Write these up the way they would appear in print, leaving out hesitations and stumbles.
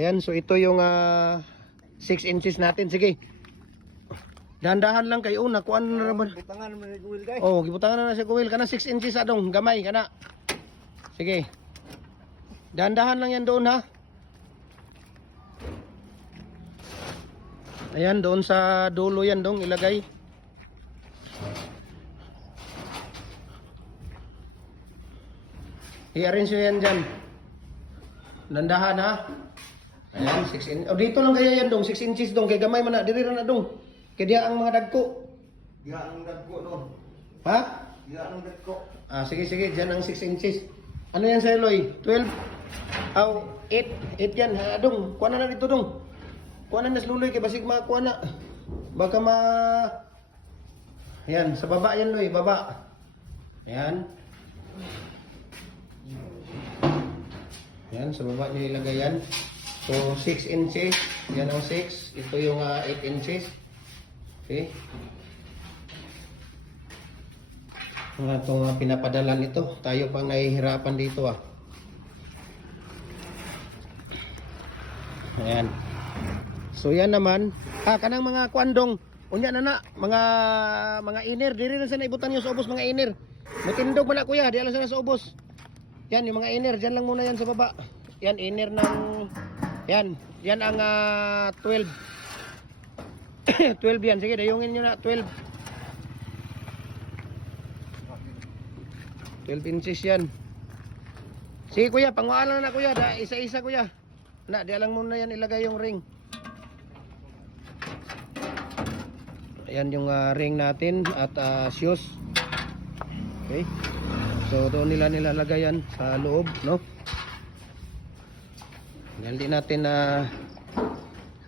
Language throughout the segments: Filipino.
Ayan, so ito yung 6 inches natin. Sige. Dahan-dahan lang kayo. Nakuha na naman. Butangan mo ni Kuwil kay. Oh, gibutangan na si Kuwil. Kana 6 inches adong. Gamay, kana. Sige. Dahan-dahan lang yan doon ha. Ayan, doon sa dulo yan dong ilagay. I-arrange nyo yan dyan. Dandahan ha. Ayan, 6 inches. Oh, dito lang kaya yan dong, 6 inches dong. Kaya gamay man na, diri na dong. Kaya diya ang mga dagko. Diya ang dagko noon. Ha? Diya ang dagko. Sige, sige. Diyan ang 6 inches. Ano yan sa'yo, Loy? 12? Aw, 8. 8 yan. Dong, kuha na dito dong. Kuha na nasluloy kay basig makuha na. Baka Ayan, sa baba yan, Loy. Baba. Ayan. Yan, sa baba nyo ilagay yan. So, 6 inches. Yan ang 6. Ito yung 8 inches. Okay. Itong pinapadala nito. Tayo pang nahihirapan dito Ayan. So, yan naman. Kanang mga kwandong. Unya na mga iner. Diri na sa naibutan nyo sa ubos mga iner. Matindog man na kuya. Di alam sa ubos. Yan, yung mga iner. Diyan lang muna yan sa baba. Yan, iner ng... Yan. Yan ang 12. 12 yan. Sige, dayungin nyo na. 12. 12 inches yan. Sige kuya, pangwalan na kuya. Isa-isa kuya. Di lang muna yan ilagay yung ring. Ayan yung ring natin at shoes. Okay. So doon nila nilalagay yan sa loob, no? Hindi natin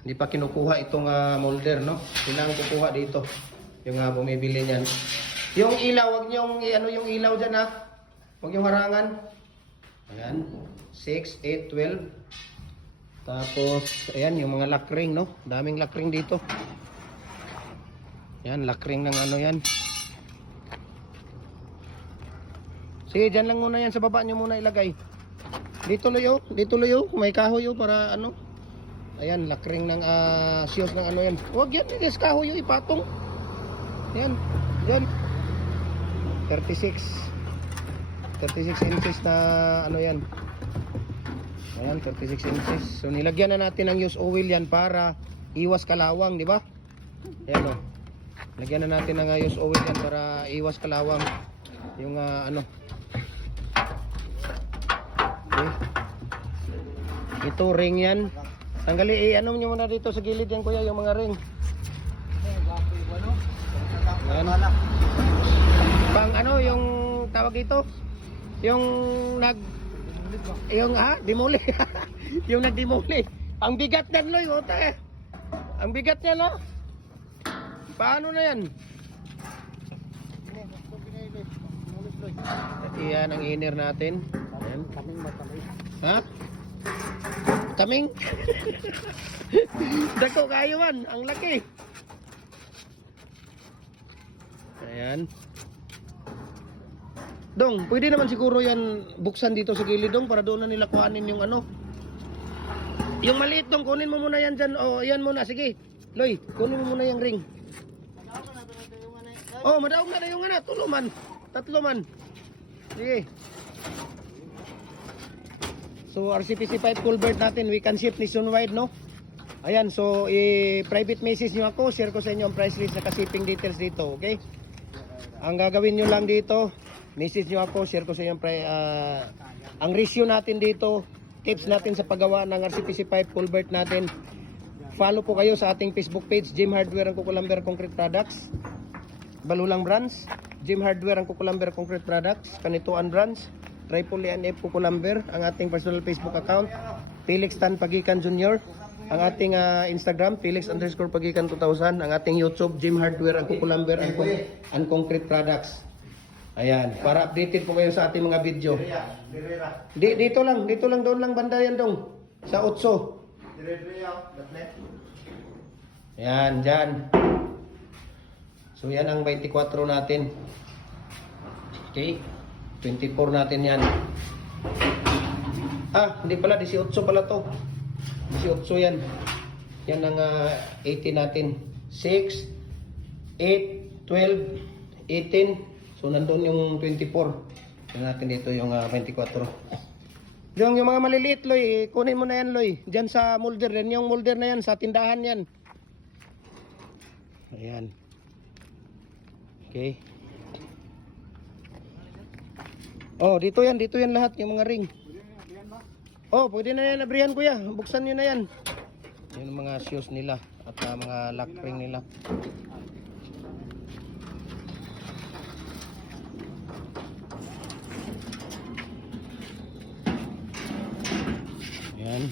hindi pa kinukuha itong molder, no? Kailangan kukuha dito yung bumibili niyan. Yung ilaw, wag niyo yung ilaw diyan ha. Wag yung harangan. Ayan, 6, 8, 12. Tapos ayan yung mga lock ring, no? Daming lock ring dito. Yan, lock ring ng ano yan. Sige, dyan lang muna yan. Sa baba nyo muna ilagay. Dito layo. May kahoy para ano. Ayan, lakring ng shoes ng ano yan. Huwag yan, yes, kahoy ipatong. Ayan, dyan. 36 inches na ano yan. Ayan, 36 inches. So, nilagyan na natin ng used oil yan para iwas kalawang, di ba? Ayan o. Lagyan na natin ng used oil yan para iwas kalawang. Yung ano. Ito ring yan. Tanggali ano nyo muna dito sa gilid yan kuya yung mga ring. Ayan. Pang ano yung tawag ito? Yung demoli. Yung nagdemoli. Ang bigat niyan Loy, ote. Ang bigat niyan no. Paano na yan? Yan ang iner natin. Ayan. Ha? Kaming? Dako kayo man, ang laki. Ayan. Dong, pwede naman siguro yan buksan dito sa gilid dong para doon na nila kuhanin yung ano. Yung maliit dong, kunin mo muna yan dyan. O, yan muna, sige. Loy, kunin mo muna yung ring. Oh, madaog na yung ano, tulo man. Tatlo man. Sige. So RCPC 5 culvert natin, we can ship nationwide, no? Ayan, so i-private message nyo ako, share ko sa inyo ang price list na shipping details dito, okay? Ang gagawin nyo lang dito, message nyo ako, share ko sa inyo ang ratio natin dito, tips natin sa paggawa ng RCPC 5 culvert natin. Follow po kayo sa ating Facebook page, Jim Hardware ang Kukulamber Concrete Products. Balulang Brands, Jim Hardware ang Kukulamber Concrete Products, Kanituan Brands, Triple NF Kukulamber, ang ating personal Facebook account, Felix Tan Pagikan Jr., ang ating Instagram, Felix_Pagikan 2000, ang ating YouTube, Jim Hardware ang Kukulamber and Concrete Products. Ayan, para updated po kayo sa ating mga video. Dito lang, doon lang banda yan dong, sa 8. Ayan, dyan. So yan ang 24 natin. Okay. 24 natin yan. Hindi pala, 18 pala to. 18 yan. Yan ang 18 natin. 6, 8, 12, 18. So nandun yung 24. Yan natin dito yung 24. Yung mga maliliit, Loy, kunin mo na yan, Loy. Diyan sa molder. Yan yung molder na yan, sa tindahan yan. Ayan. Okay. Oh, dito yan lahat, yung mga ring. Oh, pwede na yan, abrihan kuya. Buksan nyo na yan. Yung mga shoes nila at mga lock ring nila. Yan.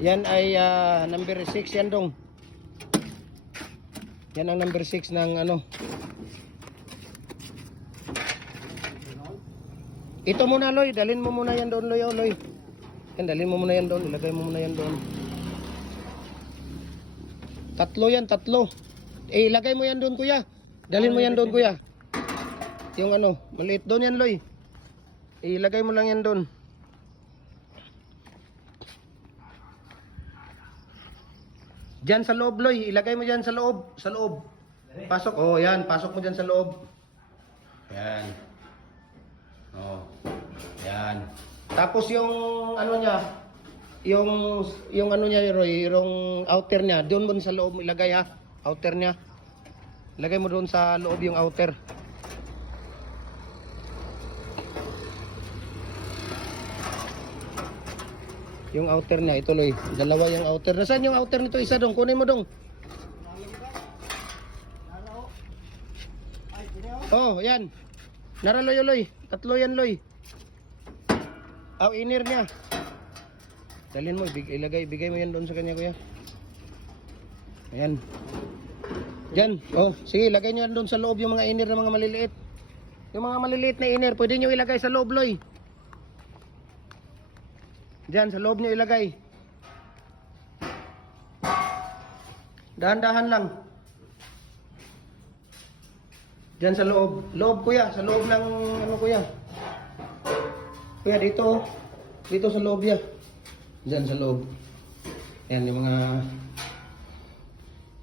Yan ay number 6 yan dong. Yan ang number 6 ng ano. Ito muna, Loy. Dalhin mo muna yan doon, Loy. Oh, Loy. Yan, dalhin mo muna yan doon. Ilagay mo muna yan doon. Tatlo yan, tatlo. Ilagay mo yan doon, kuya. Dalhin mo yan doon, kuya. Yung ano, maliit doon yan, Loy. Ilagay mo lang yan doon. Diyan sa loob, Loy. Ilagay mo diyan sa loob. Sa loob. Pasok. Oh, yan. Pasok mo diyan sa loob. Yan. Oh. Yan. Tapos yung ano niya, yung ano niya, Roy, yung outer niya, doon mo sa loob ilagay ha. Outer niya. Ilagay mo doon sa loob yung outer. Yung outer niya, ito, Loy. Dalawa yung outer. Nasaan yung outer nito? Isa dong. Kunin mo dong. Oh, yan. Naraloy, Loy. Tatlo yan, Loy. Inner niya. Dalhin mo, bigay mo yan doon sa kanya, kuya. Ayan. Diyan. Oh, sige, lagay nyo yan doon sa loob yung mga inner na mga maliliit. Yung mga maliliit na inner, pwede nyo ilagay sa loob, Loy. Diyan, sa loob nyo ilagay. Dahan-dahan lang. Diyan sa loob. Loob, kuya. Sa loob ng ano, kuya. Kuya, dito. Dito sa loob, ya. Diyan sa loob. Ayan, yung mga...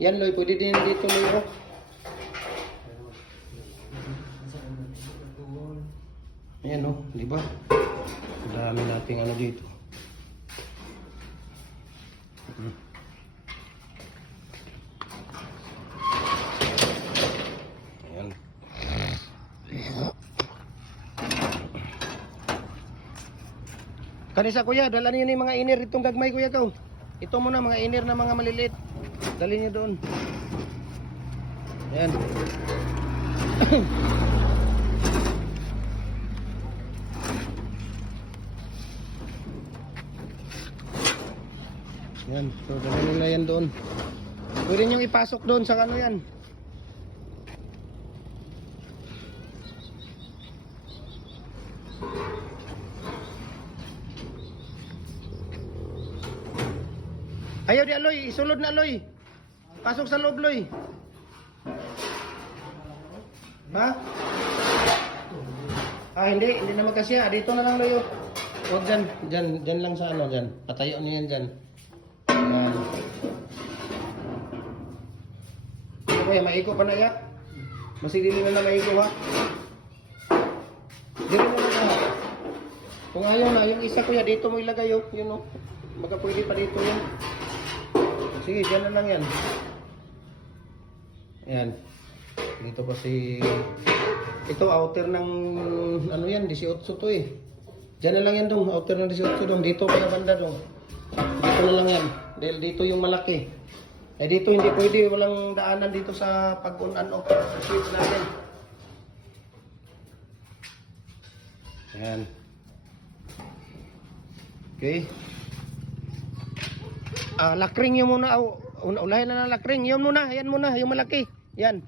Yan, Loy. Pwede din dito, Loy. Oh. Ayan, oh. Diba? Ang dami nating ano dito. Ayan. Kanisa, kuya, dala niyo yung mga inner itong gagmay, kuya, ko. Ito muna, mga inner na mga maliliit. Dali niyo doon. Ayan. Yan, so dali nila yan doon. Pwede nyo ipasok doon sa ano yan. Ayaw di, Aloy, isulod na, Aloy. Pasok sa loob, Loy. Ha? Hindi naman kasi. Dito na lang, Loy. Huwag dyan lang sa ano, dyan. Patayo niyo yan dyan. Yan. Kuya, maiko pa na ya. Masigili na maiko, ha? Dito mo na ha. Kung ayaw na, yung isa, kuya, dito mo ilagay, oh. Yun, oh. Baka pwede pa dito yun. Sige, dyan na lang yan. Ayan. Dito kasi... Ito, outer ng... Ano yan, 18 to eh. Dyan na lang yan dong. Outer ng 18 dong. Dito pa na banda dong. Dito na lang yan. Dahil dito yung malaki. Eh dito hindi pwede. Walang daanan dito sa pag-on-an off. Switch natin. Ayan. Okay. Lakring yun muna. Ulahin na ng lakring. Yun muna. Yan muna. Yung malaki. Yan.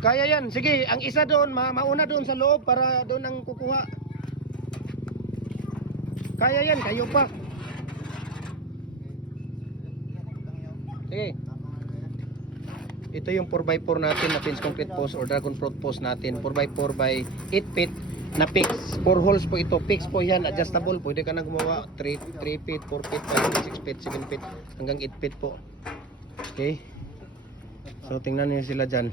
Kaya yan. Sige. Ang isa doon. Mauna doon sa loob para doon ang kukuha. Kaya yan. Kayo pa. Sige. Ito yung 4x4 natin na pins concrete post or dragon fruit post natin. 4x4 by 8 feet. na fix. 4 holes po ito. Fix po yan. Adjustable. Pwede ka na gumawa 3 feet, 4 feet, 5 feet, 6 feet, 7 feet, hanggang 8 feet po. Okay. So tingnan niyo sila dyan.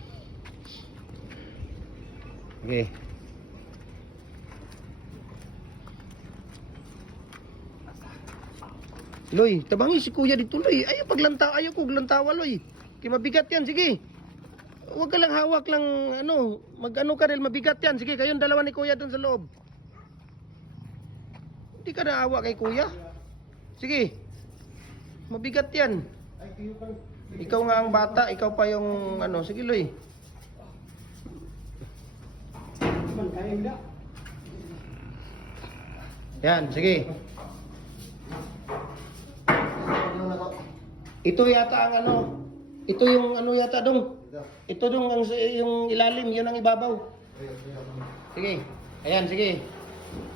Okay. Loy, tabangi si kuya dito, Loy. Ayaw paglanta, ayaw ko glantawa, Loy. Kaya mabigat yan, sige. Huwag ka lang hawak lang, mag-ano ka dahil mabigat yan. Sige, kayong dalawa ni kuya dun sa loob. Hindi ka naawa kay kuya. Sige. Mabigat yan. Ikaw nga ang bata, ikaw pa yung, sige, Loy. Yan, sige. Ito yata ang ito yung yata dong. Ito dong ang yung ilalim, yun ang ibabaw. Sige. Ayan, sige.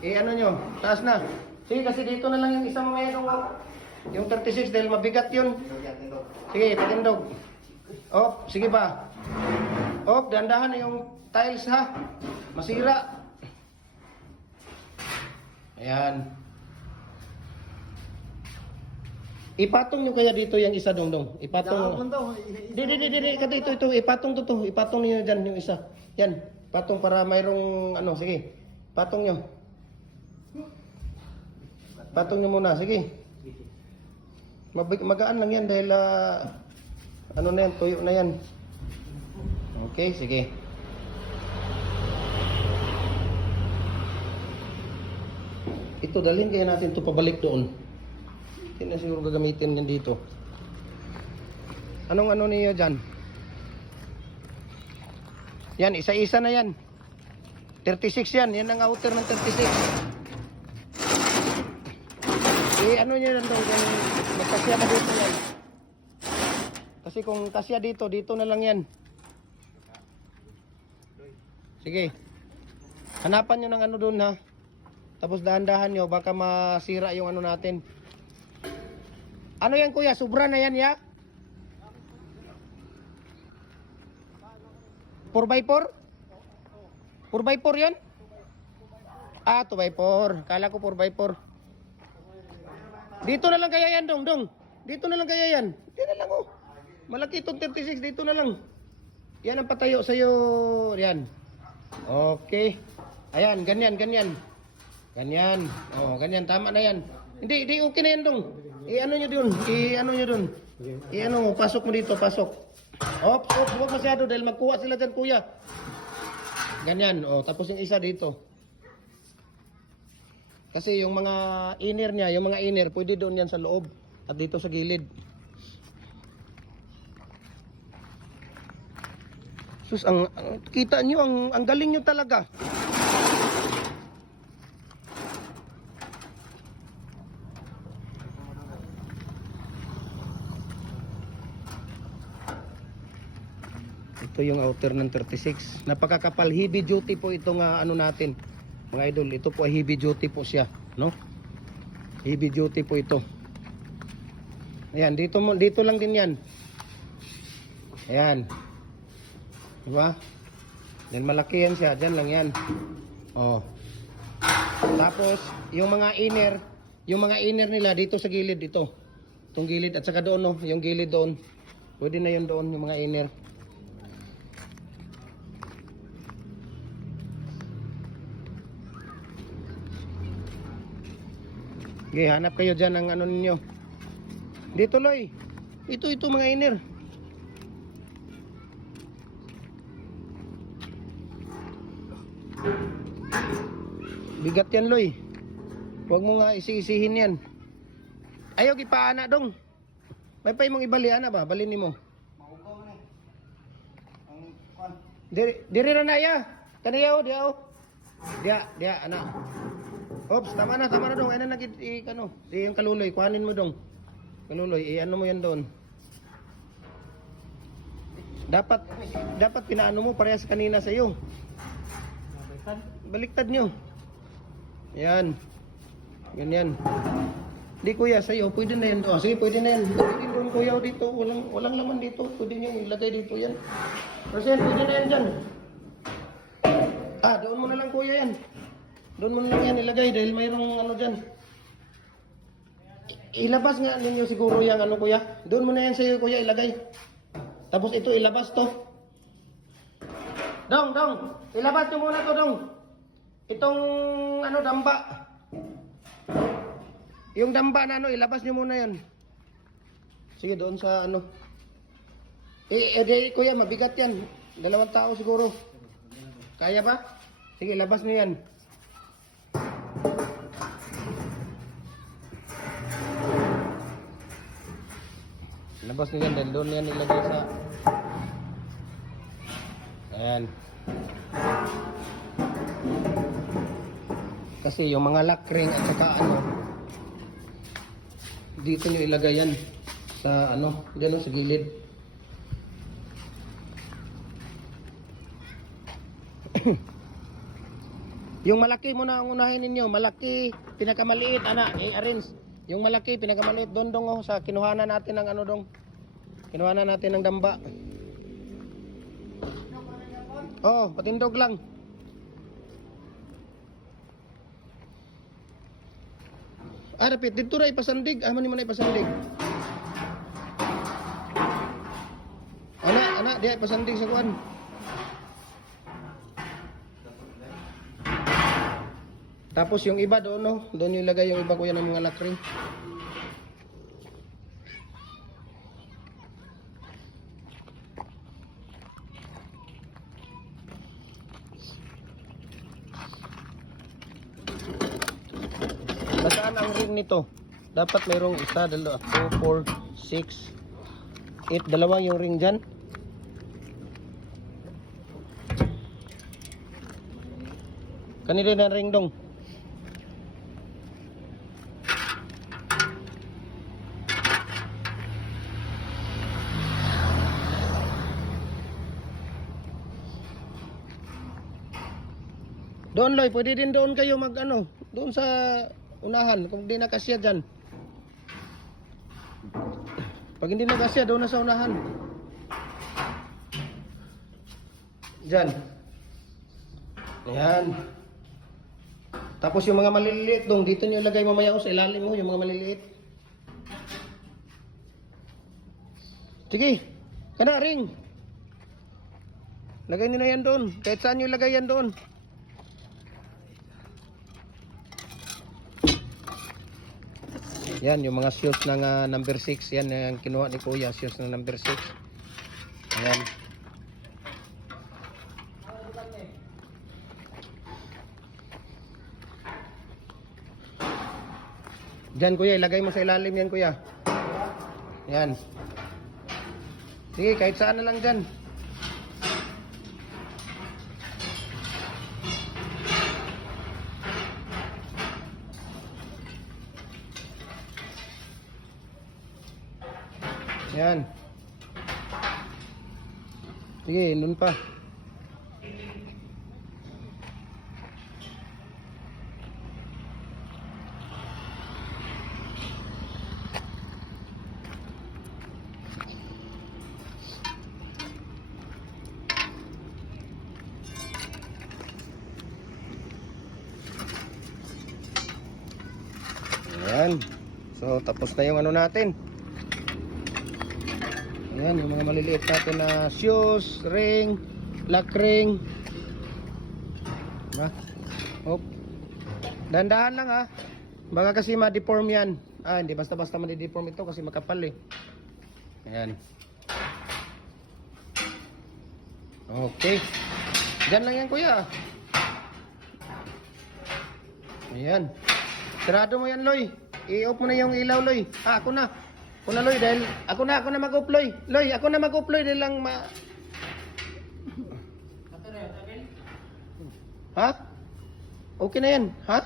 Nyo, taas na. Sige, kasi dito na lang yung isang mga yung 36 dahil mabigat yun. Sige, patindog. Oh, sige pa. Oh, dandahan na yung tiles ha. Masira. Ayan. Ipatong nyo kaya dito yung isa dong. Ipatong. Di. Kata ito. Ipatong to. Ipatong niyo dyan yung isa. Yan. Patong para mayroong sige. Patong nyo. Patong nyo muna. Sige. Magaan lang yan dahil na yan. Tuyo na yan. Okay, sige. Ito, dalhin kaya natin ito pabalik doon. Hindi na siguro gagamitin yan dito. Anong niyo dyan? Yan, isa-isa na yan. 36 yan. Yan ang outer ng 36. Nyo lang doon. Magkasya na dito yan. Kasi kung kasya dito na lang yan. Sige. Hanapan nyo ng doon ha. Tapos dahan-dahan nyo. Baka masira yung natin. Ano yan kuya? Sobra na yan ya? 4x4? 4x4 yan? 2x4. Kala ko 4x4. Dito na lang kaya yan dong. Dito na lang kaya yan. Dito na lang oh. Malaki itong 36. Dito na lang. Yan ang patayo sa'yo. Yan. Okay. Ayan. Ganyan. Ganyan. Ganyan. Tama na yan. Hindi okay na yan dong. Nyo dun. Pasok mo dito, pasok. Huwag masyado dahil magkuha sila dyan, kuya. Ganyan, tapos yung isa dito. Kasi yung mga inner, pwede doon yan sa loob. At dito sa gilid. Sus, kita nyo, ang galing nyo talaga. Ito yung outer ng 36. Napakakapal, heavy duty po itong natin. Mga idol, ito po ay heavy duty po siya, no? Heavy duty po ito. Ayan, dito lang din yan. Ayan. Diba? Dahil malaki yan siya, dyan lang yan. Tapos, yung mga inner nila dito sa gilid ito. Itong gilid at saka doon, no? Yung gilid doon. Pwede na yun doon, yung mga inner. Okay, hanap kayo dyan ng ninyo. Dito, Loy. Ito mga inner. Bigat yan, Loy. Huwag mo nga isi-isihin yan. Ayaw, ipaana dong. May pa mong ibali, ba? Balini mo. Diri na na, ya. Kaniyaw, Dia, anak. Ops, tama na dong. Ano yung kaluloy, kuhanin mo dong. Kaluloy, ano mo yan doon. Dapat pinaano mo parehas kanina sa iyo. Baliktad nyo. Yan. Ganyan. Di kuya, sa iyo, pwede na yan. Sige, pwede na yan. Pwede doon kuya dito. Walang laman dito. Pwede nyo ilagay dito yan. Kasi yan, pwede na yan dyan. Doon mo na lang kuya yan. Doon mo lang yan ilagay dahil mayroong ano dyan. Ilabas nga ninyo siguro yung ano kuya. Doon mo na yan sa'yo kuya ilagay. Tapos ito ilabas to. Dong, ilabas nyo muna to dong. Itong ano damba. Yung damba na ano, ilabas nyo muna yan. Sige, doon sa ano. Kuya, mabigat yan. 2 tao siguro. Kaya ba? Sige, labas nyo yan. Labas nyo yan dahil doon yan ilagay sa... Ayan. Kasi yung mga lock ring at saka ano, dito nyo ilagay yan sa ano, gano'n sa gilid. Yung malaki muna ang unahin ninyo, malaki, pinakamaliit, i-arrange. Yung malaki, pinakamaliit, doon oh, sa kinuhanan natin ng ano dong. Kinuhanan natin ng damba. Oh, patindog lang. Rapid, dito na ipasandig. Mani mo na ipasandig. Ana, dia ipasandig sa kuan. Tapos yung iba doon, no? Doon yung ilagay yung iba ko yan ng mga lock ring. Nasaan ang ring nito? Dapat mayroong 1, 2, 4, 6, 8, 2 yung ring dyan. Kanila na ring dong. Doon Loy, pwede din doon kayo mag ano, doon sa unahan kung di nakasya dyan. Pag hindi nakasya, doon na sa unahan. Dyan. Ayan. Tapos yung mga maliliit doon, dito nyo ilagay mamaya sa ilalim mo, yung mga maliliit. Sige, kana ring. Lagay nyo na yan doon. Kahit saan nyo ilagay yan doon. Yan, yung mga shoes ng number 6. Yan, yung kinuha ni Kuya, shoes ng number 6. Ayan. Diyan Kuya, ilagay mo sa ilalim yan Kuya. Yan. Sige, kahit saan na lang dyan. Yan. Sige, nun pa. Ayan. So, tapos na yung ano natin. Ayan, yung mga maliliit natin na shoes, ring, lock ring. Diba? Hop. Dandahan lang ha. Baka kasi ma-deform yan. Hindi basta-basta ma-deform ito kasi makapal eh. Ayan. Okay. Diyan lang yan kuya. Ayan. Sarado mo yan Loy. I-off mo na yung ilaw Loy. Ako na. Ako na Loy dahil ako na mag-off Loy. Loy, ako na mag-off Loy dahil lang Ha? Okay na yan, ha?